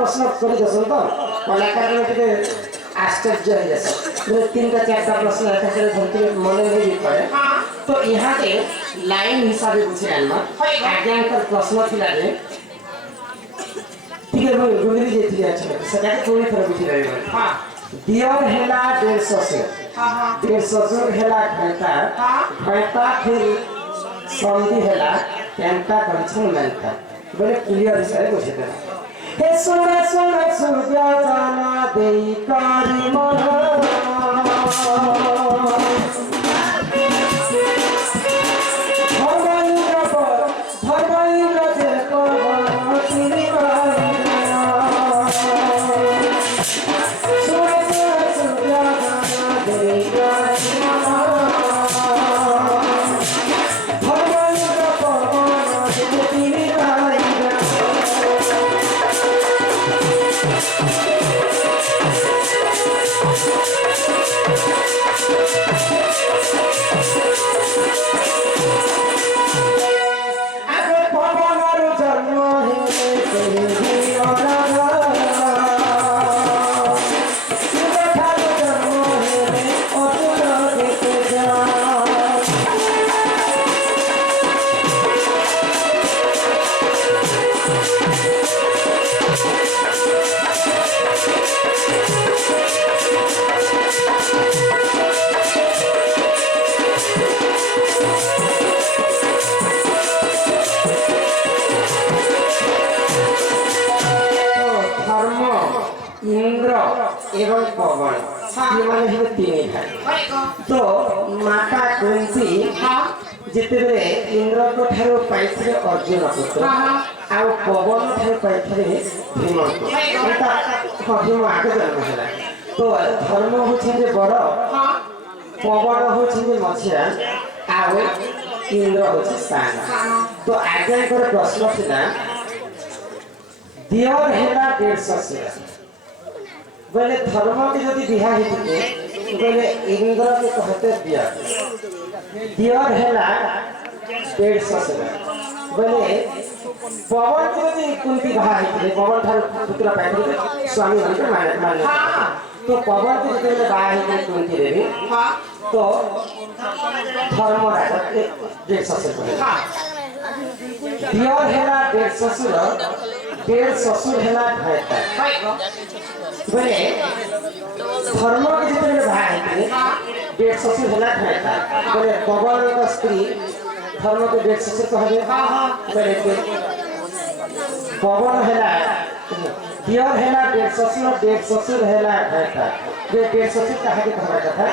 प्रश्न कर दसन तो कलाकार में टिके आश्चर्य हो जाए मतलब तीन का चार का प्रश्न एक साथ धरती मन नहीं पड़े तो यहाँ के लाइन हिसाब से बुझे आना आज्ञा का प्रश्न थिला रे ठीक है मैं गुंडली जे थी अच्छा सेटा थोड़ी थोड़ा बुझी रही हां दियर हेला 150 से हां हां 150 हेला घंटा फिर संधि हेला केंटा करछन मेंटा बड़े क्लियर हिसाब बुझे दे हे सोना सोना सूर्य जाना देई कारी मन इंद्र एवं पवन ये माने है तीन भाई तो माता कुंती जिते बेले इंद्र को ठारो पाइथरे अर्जुन पुत्र आ पवन ठारो पाइथरे भीम एटा भीम आगे जन्म होला तो धर्म होछि जे बड़ पवन होछि जे मछिया आ इंद्र होछि सान तो आगे कर प्रश्न थिला दियर हेला 150 से बोले धर्म के यदि बिहा हिते बोले इंद्र के कहते दियर हेला 150 से बोले पवन के यदि कुंती बिहा हिते पवन ठार पुत्र पाइले स्वामी हमके माने तो पवन के यदि बिहा हिते कुंती देवी तो धर्म राजा 150 से बोले दियर हेला 150 डेढ़ ससुर हेला भाईता बोले धर्म के जितने भाई थे डेढ़ ससुर हेला भाईता बोले पवन का स्त्री धर्म के डेढ़ ससुर कहले बोले पवन हेला दियर हेला 150 ससुर हेला भाईता ये 150 कहा के कहवा था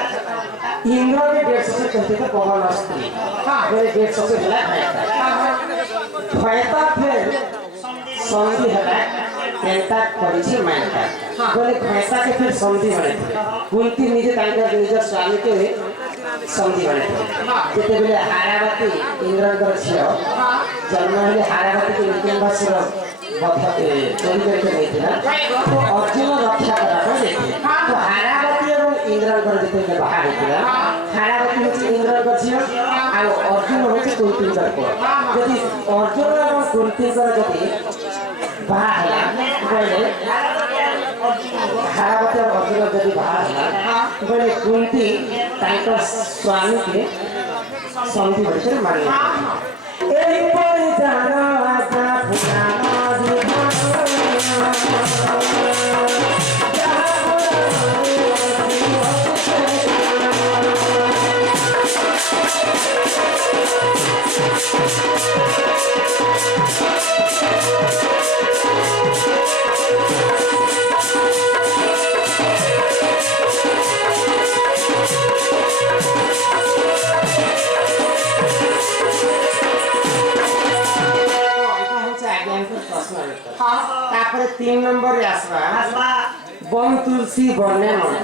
इंद्र के 150 कहते थे पवन स्त्री बोले 150 हेला भाईता भाईता फिर संधि हला केंटा करिछि मानता बोले खैसा के फिर संधि बने कुंती निजे तांकर निज स्वामी के संधि बने जेते बेले हारावती इंद्रकर छियो जन्म हेले हारावती के निकंबासुर बधते चोरी करके नेथिला तो अर्जुन रक्षा करा को देखे तो हारावती एवं इंद्रकर जेते बाहर हेतिला हारावती होछि इंद्रकर छियो आ अर्जुन होछि कुंतीकर को यदि अर्जुन एवं कुंतीकर यदि बाहला बोले हारावती और अर्जुन यदि बाहला बोले कुंती तांकर स्वामी के संधि भीतर माने एही परि जाना आजा पुराना तापर 3 नंबर आसवा वन तुलसी बने मन